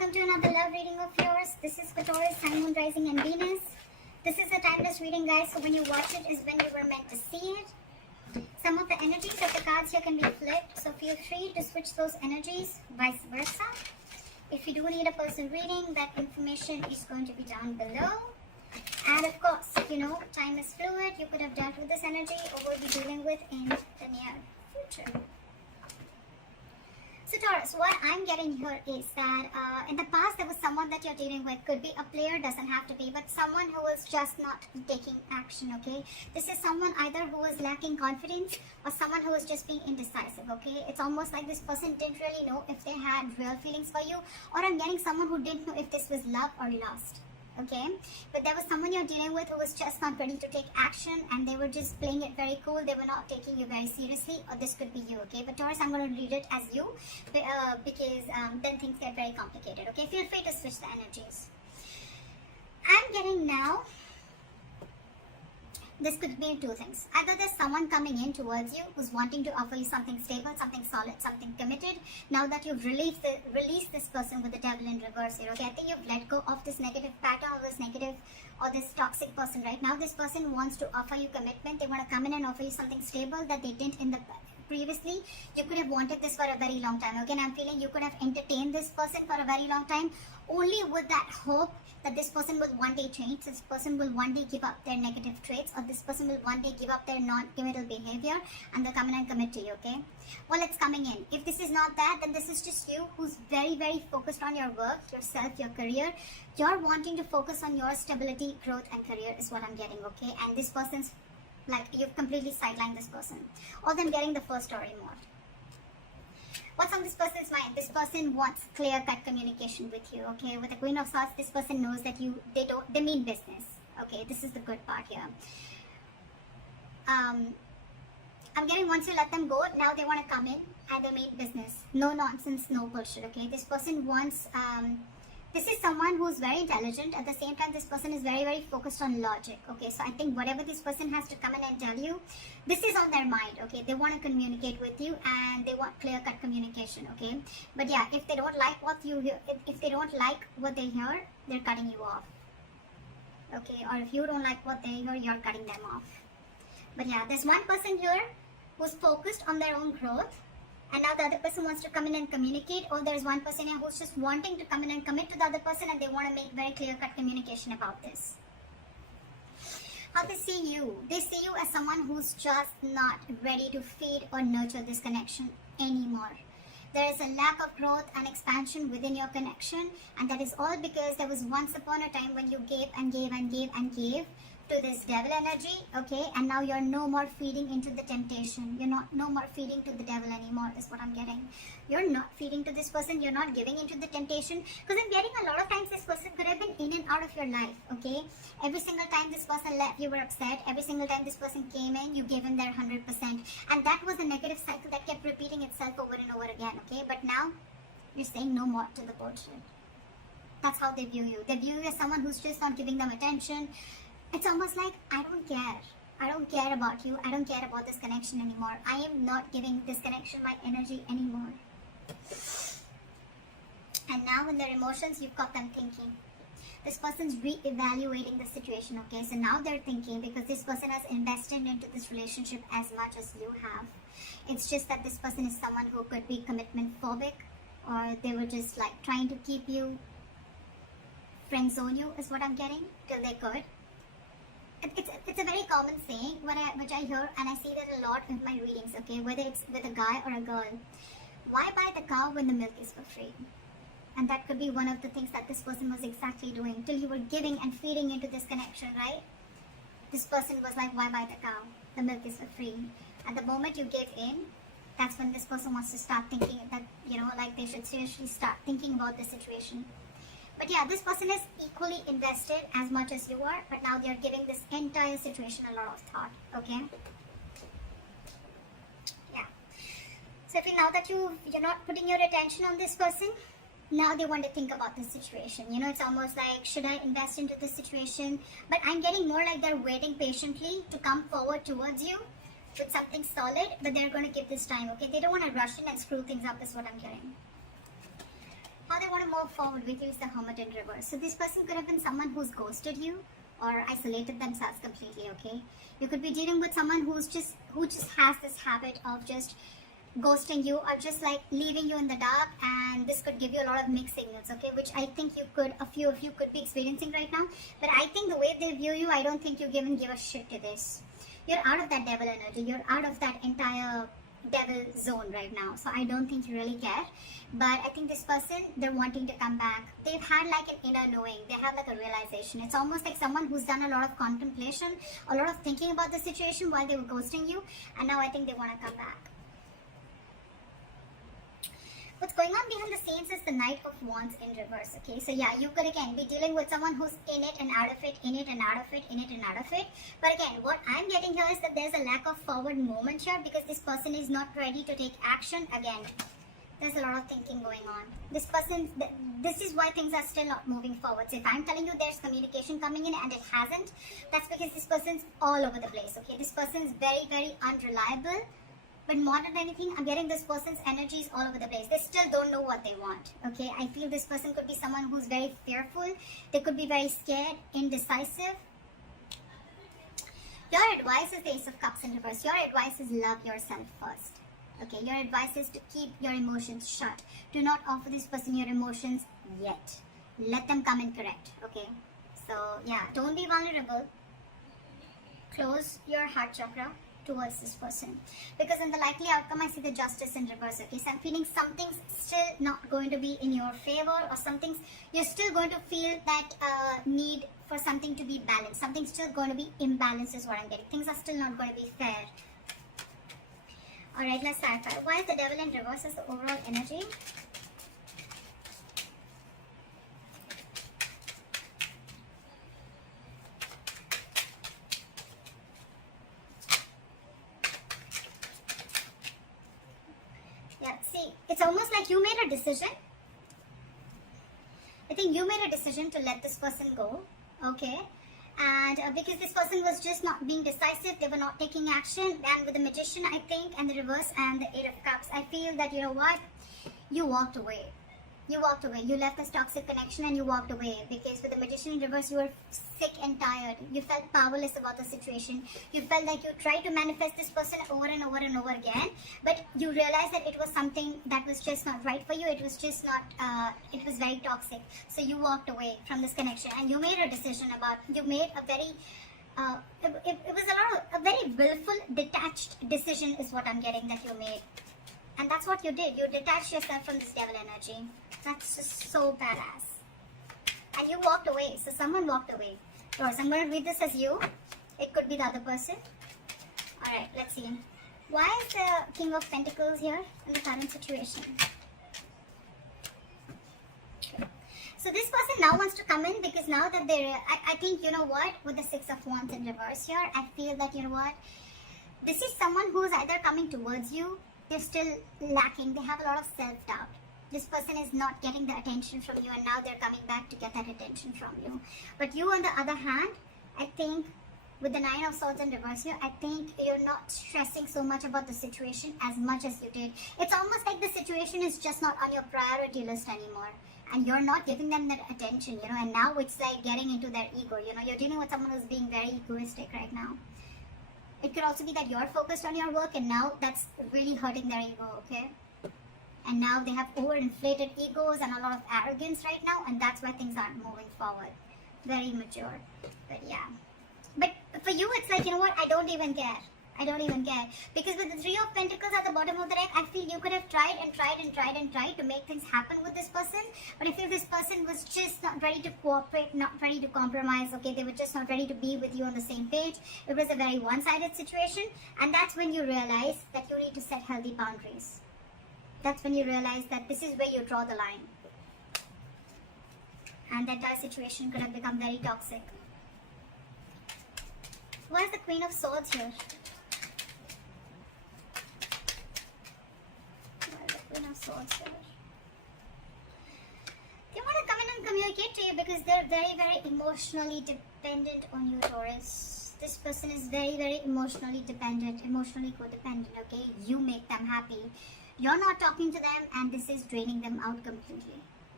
welcome to another love reading of yours. This is for Taurus, Sun, Moon, Rising and Venus. This is a timeless reading, guys, so when you watch it is when you were meant to see it. Some of the energies of the cards here can be flipped, so feel free to switch those energies, vice versa. If you do need a personal reading, that information is going to be down below. And of course, time is fluid. You could have dealt with this energy or will be dealing with in the near future. So Taurus, what I'm getting here is that in the past there was someone that you're dealing with. Could be a player, doesn't have to be, but someone who is just not taking action, okay? This is someone either who is lacking confidence or someone who is just being indecisive, okay? It's almost like this person didn't really know if they had real feelings for you, or I'm getting someone who didn't know if this was love or lust. Okay, but there was someone you're dealing with who was just not ready to take action and they were just playing it very cool. They were not taking you very seriously, or this could be you, okay? But Taurus, I'm going to read it as you because then things get very complicated, okay? Feel free to switch the energies. I'm getting now, this could mean two things. Either there's someone coming in towards you who's wanting to offer you something stable, something solid, something committed. Now that you've released this person with the devil in reverse here, okay? I think you've let go of this negative pattern or this negative or this toxic person. Right now, this person wants to offer you commitment. They want to come in and offer you something stable that they didn't in the previously. You could have wanted this for a very long time, okay? And I'm feeling you could have entertained this person for a very long time, only with that hope that this person will one day change, this person will one day give up their negative traits, or this person will one day give up their non-committal behavior and they'll come in and commit to you, okay? Well, it's coming in. If this is not that, then this is just you who's very, very focused on your work, yourself, your career. You're wanting to focus on your stability, growth and career is what I'm getting, okay? And this person's like, you've completely sidelined this person. Or them getting the first story more. What's on this person's mind? This person wants clear-cut communication with you, okay? With the Queen of Swords, this person knows that they mean business, okay? This is the good part here. I'm getting once you let them go, now they want to come in and they mean business. No nonsense, no bullshit, okay? This person wants, this is someone who's very intelligent. At the same time, this person is very, very focused on logic, okay? So I think whatever this person has to come in and tell you, this is on their mind, okay? They want to communicate with you and they want clear-cut communication, okay? But yeah, if they don't like what you hear, if they don't like what they hear, they're cutting you off, okay? Or if you don't like what they hear, you're cutting them off. But yeah, there's one person here who's focused on their own growth, and now the other person wants to come in and communicate, or there's one person here who's just wanting to come in and commit to the other person and they want to make very clear-cut communication about this. How they see you? They see you as someone who's just not ready to feed or nurture this connection anymore. There is a lack of growth and expansion within your connection, and that is all because there was once upon a time when you gave and gave and gave and gave to this devil energy, okay? And now you're no more feeding into the temptation. You're no more feeding to the devil anymore is what I'm getting. You're not feeding to this person. You're not giving into the temptation, because I'm getting a lot of times this person could have been in and out of your life, okay? Every single time this person left, you were upset. Every single time this person came in, you gave him their 100%. And that was a negative cycle that kept repeating itself over and over again, okay? But now you're saying no more to the bullshit. That's how they view you. They view you as someone who's just not giving them attention. It's almost like, I don't care. I don't care about you. I don't care about this connection anymore. I am not giving this connection my energy anymore. And now in their emotions, you've got them thinking. This person's re-evaluating the situation, okay? So now they're thinking, because this person has invested into this relationship as much as you have. It's just that this person is someone who could be commitment phobic, or they were just like trying to keep you, friend zone you is what I'm getting, till they could. It's a very common saying which I hear, and I see that a lot in my readings, okay? Whether it's with a guy or a girl. Why buy the cow when the milk is for free? And that could be one of the things that this person was exactly doing, till you were giving and feeding into this connection, right? This person was like, why buy the cow? The milk is for free. At the moment you give in, that's when this person wants to start thinking that, like they should seriously start thinking about the situation. But yeah, this person is equally invested as much as you are, but now they're giving this entire situation a lot of thought, okay? Yeah. So now that you're not putting your attention on this person, now they want to think about this situation. It's almost like, should I invest into this situation? But I'm getting more like they're waiting patiently to come forward towards you with something solid, but they're going to give this time, okay? They don't want to rush in and screw things up is what I'm getting. How they want to move forward with you is the Hermit in reverse. So this person could have been someone who's ghosted you or isolated themselves completely, okay? You could be dealing with someone who just has this habit of just ghosting you or just like leaving you in the dark, and this could give you a lot of mixed signals, okay, which I think a few of you could be experiencing right now. But I think the way they view you, I don't think you give a shit to this. You're out of that devil energy, you're out of that entire devil zone right now, so I don't think you really care. But I think this person, they're wanting to come back. They've had like an inner knowing, they have like a realization. It's almost like someone who's done a lot of contemplation, a lot of thinking about the situation while they were ghosting you, and now I think they want to come back. What's going on behind the scenes is the Knight of Wands in reverse, okay? So yeah, you could again be dealing with someone who's in it and out of it, in it and out of it, in it and out of it. But again, what I'm getting here is that there's a lack of forward movement here because this person is not ready to take action. Again, there's a lot of thinking going on. This is why things are still not moving forward. So if I'm telling you there's communication coming in and it hasn't, that's because this person's all over the place, okay? This person's very, very unreliable. But more than anything, I'm getting this person's energies all over the place. They still don't know what they want, okay? I feel this person could be someone who's very fearful. They could be very scared, indecisive. Your advice is the Ace of Cups in reverse. Your advice is love yourself first, okay? Your advice is to keep your emotions shut. Do not offer this person your emotions yet. Let them come in correct, okay? So, yeah, don't be vulnerable. Close your heart chakra towards this person, because in the likely outcome I see the Justice in reverse, okay? So I'm feeling something's still not going to be in your favor, or you're still going to feel that need for something to be balanced. Something's still going to be imbalanced is what I'm getting. Things are still not going to be fair. Alright, let's clarify. Why is the Devil in reverse as the overall energy? Yeah, see, it's almost like you made a decision. I think you made a decision to let this person go, okay? And because this person was just not being decisive, they were not taking action. And with the Magician, I think, and the reverse and the Eight of Cups, I feel that, you know what? You walked away. You walked away. You left this toxic connection and you walked away, because with the Magician in reverse, you were sick and tired. You felt powerless about the situation. You felt like you tried to manifest this person over and over and over again, but you realized that it was something that was just not right for you. It was just not, it was very toxic. So you walked away from this connection and you made a decision you made a very, it was a very willful, detached decision is what I'm getting that you made. And that's what you did. You detached yourself from this devil energy. That's just so badass. And you walked away. So someone walked away. Taurus, I'm going to read this as you. It could be the other person. Alright, let's see. Why is the King of Pentacles here in the current situation? Okay. So this person now wants to come in, because now that I think, you know what, with the Six of Wands in reverse here, I feel that, you know what, this is someone who's either coming towards you, they're still lacking, they have a lot of self-doubt. This person is not getting the attention from you, and now they're coming back to get that attention from you. But you, on the other hand, I think with the Nine of Swords in reverse here, I think you're not stressing so much about the situation as much as you did. It's almost like the situation is just not on your priority list anymore, and you're not giving them that attention, you know, and now it's like getting into their ego, you know. You're dealing with someone who's being very egoistic right now. It could also be that you're focused on your work, and now that's really hurting their ego, okay? And now they have overinflated egos and a lot of arrogance right now, and that's why things aren't moving forward. Very mature. But yeah. But for you, it's like, you know what, I don't even care. I don't even care. Because with the Three of Pentacles at the bottom of the deck, I feel you could have tried and tried and tried and tried to make things happen with this person. But I feel this person was just not ready to cooperate, not ready to compromise, okay? They were just not ready to be with you on the same page. It was a very one-sided situation. And that's when you realize that you need to set healthy boundaries. That's when you realize that this is where you draw the line. And the entire situation could have become very toxic. Why is the Queen of Swords here? Why is the Queen of Swords here? They want to come in and communicate to you because they're very, very emotionally dependent on you, Taurus. This person is very, very emotionally dependent, emotionally codependent, okay? You make them happy. You're not talking to them, and this is draining them out completely.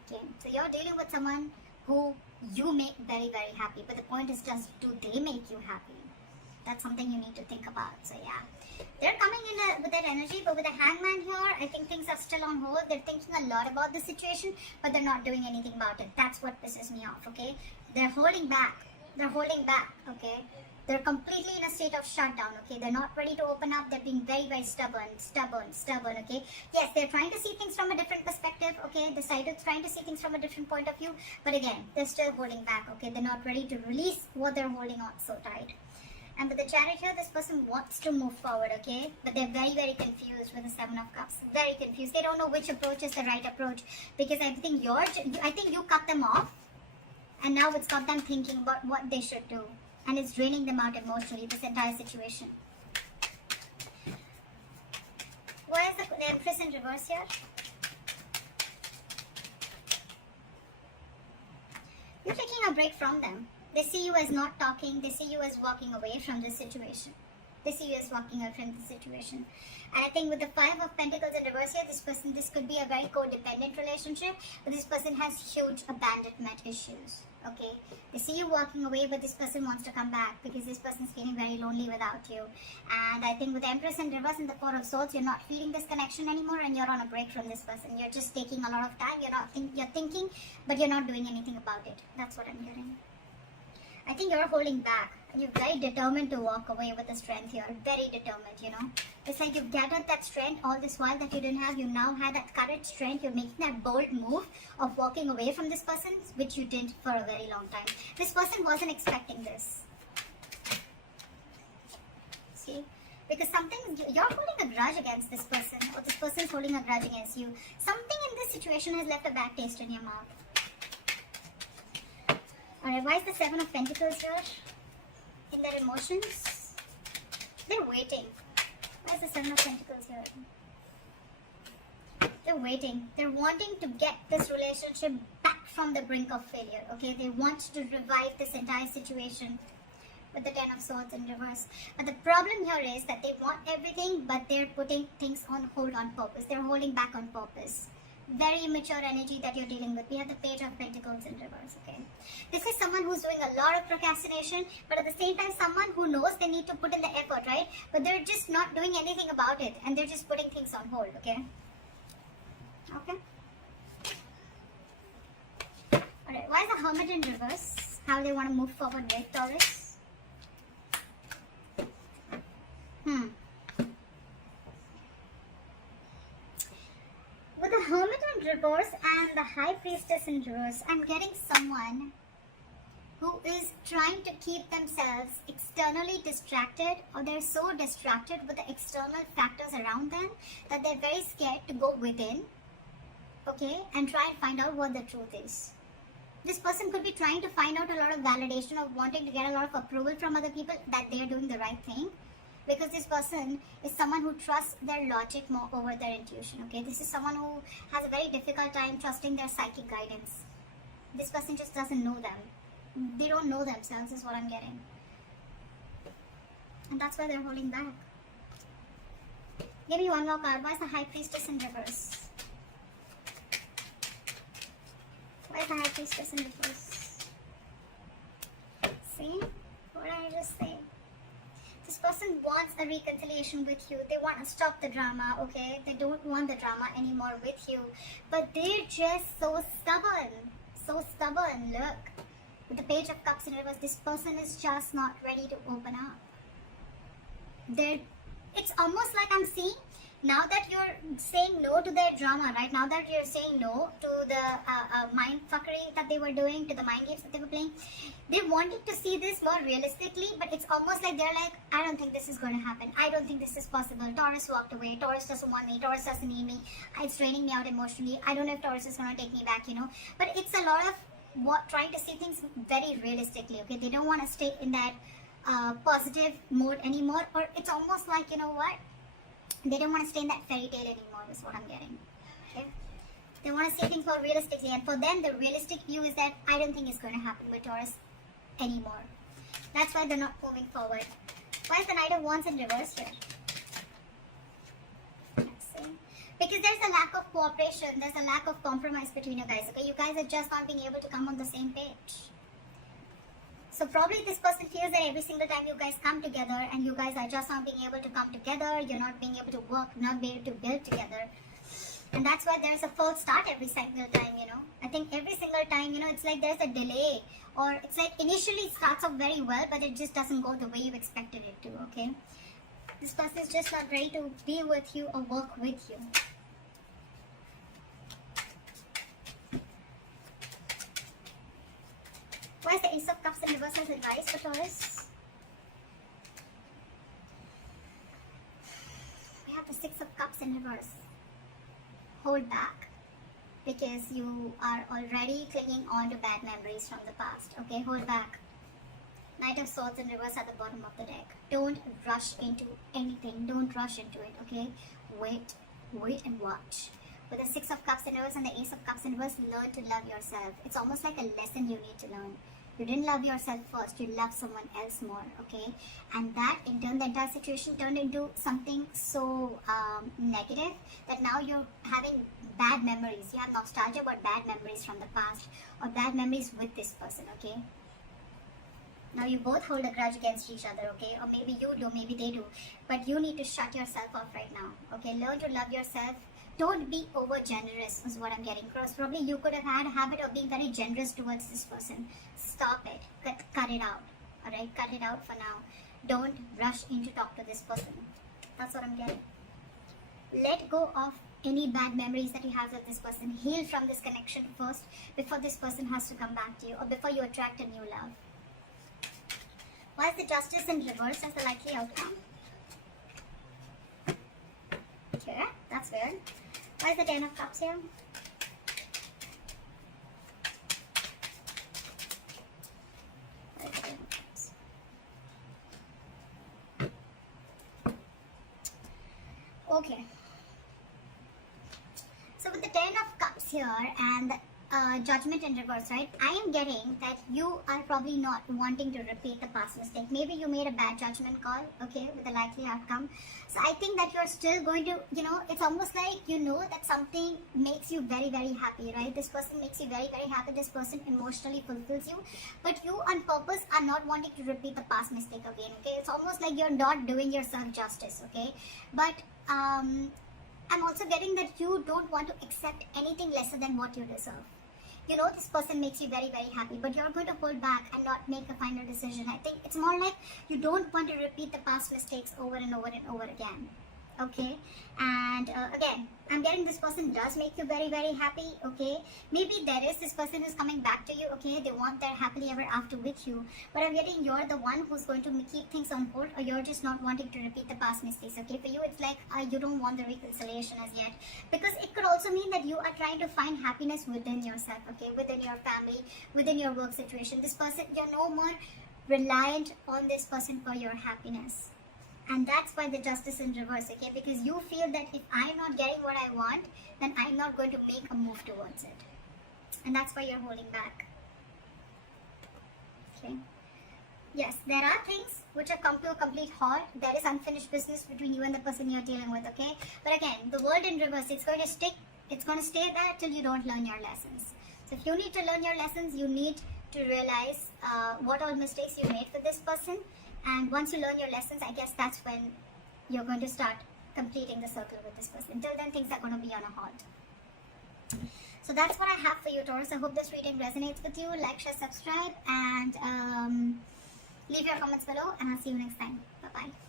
Okay, so you're dealing with someone who you make very, very happy. But the point is just, do they make you happy? That's something you need to think about. So yeah, they're coming in with that energy, but with the hangman here, I think things are still on hold. They're thinking a lot about the situation, but they're not doing anything about it. That's what pisses me off, okay? They're holding back. They're holding back, okay? They're completely in a state of shutdown, okay? They're not ready to open up. They're being very, very stubborn, okay? Yes, they're trying to see things from a different perspective, okay? The side is trying to see things from a different point of view, but again, they're still holding back, okay? They're not ready to release what they're holding on so tight. And with the Chariot here, this person wants to move forward, okay? But they're very, very confused with the Seven of Cups. Very confused. They don't know which approach is the right approach, because I think you cut them off, and now it's got them thinking about what they should do. And it's draining them out emotionally, this entire situation. Why is the Empress in reverse here? You're taking a break from them. They see you as not talking. They see you as walking away from this situation. They see you as walking away from this situation. And I think with the Five of Pentacles in reverse here, this could be a very codependent relationship. But this person has huge abandonment issues. Okay? They see you walking away, but this person wants to come back because this person's feeling very lonely without you. And I think with the Empress in reverse and the Four of Swords, you're not feeling this connection anymore, and you're on a break from this person. You're just taking a lot of time. You're thinking, but you're not doing anything about it. That's what I'm hearing. I think you're holding back, and you're very determined to walk away with the strength here. Very determined, you know. It's like you've gathered that strength all this while that you didn't have. You now have that courage, strength. You're making that bold move of walking away from this person, which you didn't for a very long time. This person wasn't expecting this. See? Because you're holding a grudge against this person, or this person's holding a grudge against you. Something in this situation has left a bad taste in your mouth. Alright, why is the Seven of Pentacles here? In their emotions? They're waiting. Why is the Seven of Pentacles here? They're waiting. They're wanting to get this relationship back from the brink of failure. Okay, they want to revive this entire situation with the Ten of Swords in reverse. But the problem here is that they want everything, but they're putting things on hold on purpose. They're holding back on purpose. Very immature energy that you're dealing with. We have the Page of Pentacles in reverse, okay? This is someone who's doing a lot of procrastination, but at the same time, someone who knows they need to put in the effort, right? But they're just not doing anything about it, and they're just putting things on hold, okay? Okay? Alright, why is the Hermit in reverse? How they want to move forward with Taurus? With the Hermit in reverse and the High Priestess in reverse, I'm getting someone who is trying to keep themselves externally distracted, or they're so distracted with the external factors around them that they're very scared to go within, okay, and try and find out what the truth is. This person could be trying to find out a lot of validation, of wanting to get a lot of approval from other people that they're doing the right thing. Because this person is someone who trusts their logic more over their intuition, okay? This is someone who has a very difficult time trusting their psychic guidance. This person just doesn't know them. They don't know themselves is what I'm getting. And that's why they're holding back. Give me one more card. Why is the High Priestess in reverse? Why is the High Priestess in reverse? See? What did I just say? This person wants a reconciliation with you. They want to stop the drama, okay? They don't want the drama anymore with you. But they're just so stubborn. So stubborn. Look. With the Page of Cups in reverse, this person is just not ready to open up. It's almost like I'm seeing, now that you're saying no to their drama, right? Now that you're saying no to the mind fuckery that they were doing, to the mind games that they were playing, they're wanting to see this more realistically, but it's almost like they're like, I don't think this is going to happen. I don't think this is possible. Taurus walked away. Taurus doesn't want me. Taurus doesn't need me. It's draining me out emotionally. I don't know if Taurus is going to take me back, you know. But it's a lot of trying to see things very realistically, okay? They don't want to stay in that positive mode anymore, or it's almost like, you know what? They don't want to stay in that fairy tale anymore, is what I'm getting. Okay? They want to see things more realistically, and for them, the realistic view is that I don't think it's going to happen with Taurus anymore. That's why they're not moving forward. Why is the Knight of Wands in reverse here? Let's see. Because there's a lack of cooperation, there's a lack of compromise between you guys, okay? You guys are just not being able to come on the same page. So probably this person feels that every single time you guys come together and you guys are just not being able to come together, you're not being able to work, not being able to build together. And that's why there's a false start every single time, you know. I think every single time, you know, it's like there's a delay, or it's like initially it starts off very well, but it just doesn't go the way you expected it to, okay? This person is just not ready to be with you or work with you. Why is the Ace of Cups in reverse as advice for Taurus? We have the Six of Cups in reverse. Hold back, because you are already clinging on to bad memories from the past. Okay, hold back. Knight of Swords in reverse at the bottom of the deck. Don't rush into anything. Don't rush into it, okay? Wait and watch. With the Six of Cups in reverse and the Ace of Cups in reverse, learn to love yourself. It's almost like a lesson you need to learn. You didn't love yourself first, you love someone else more, okay? And that, in turn, the entire situation turned into something so negative that now you're having bad memories. You have nostalgia about bad memories from the past, or bad memories with this person, okay? Now you both hold a grudge against each other, okay? Or maybe you do, maybe they do. But you need to shut yourself off right now, okay? Learn to love yourself. Don't be over generous is what I'm getting across. Probably you could have had a habit of being very generous towards this person. Stop it. Cut it out. Alright? Cut it out for now. Don't rush in to talk to this person. That's what I'm getting. Let go of any bad memories that you have with this person. Heal from this connection first before this person has to come back to you, or before you attract a new love. Why is the Justice in reverse as the likely outcome? Okay, that's weird. Why is the Ten of Cups here? Why is the Ten of Cups? Okay. So with the Ten of Cups here and the Judgment in reverse, right? I am getting that you are probably not wanting to repeat the past mistake. Maybe you made a bad judgment call, okay, with a likely outcome. So I think that you're still going to, you know, it's almost like you know that something makes you very, very happy, right? This person makes you very, very happy. This person emotionally fulfills you. But you on purpose are not wanting to repeat the past mistake again, okay? It's almost like you're not doing yourself justice, okay? But I'm also getting that you don't want to accept anything lesser than what you deserve. You know this person makes you very, very happy, but you're going to hold back and not make a final decision. I think it's more like you don't want to repeat the past mistakes over and over and over again. Okay, and again, I'm getting this person does make you very, very happy. Okay, maybe there is this person who's coming back to you. Okay, they want their happily ever after with you, but I'm getting you're the one who's going to keep things on hold, or you're just not wanting to repeat the past mistakes. Okay, for you it's like you don't want the reconciliation as yet, because it could also mean that you are trying to find happiness within yourself. Okay, within your family, within your work situation. This person, you're no more reliant on this person for your happiness. And that's why the Justice in reverse, okay? Because you feel that if I'm not getting what I want, then I'm not going to make a move towards it. And that's why you're holding back. Okay? Yes, there are things which have come to a complete halt. There is unfinished business between you and the person you're dealing with, okay? But again, the world in reverse, it's going to stick. It's going to stay there till you don't learn your lessons. So if you need to learn your lessons, you need to realize what all mistakes you made with this person. And once you learn your lessons, I guess that's when you're going to start completing the circle with this person. Until then, things are going to be on a halt. So that's what I have for you, Taurus. I hope this reading resonates with you. Like, share, subscribe, and leave your comments below. And I'll see you next time. Bye-bye.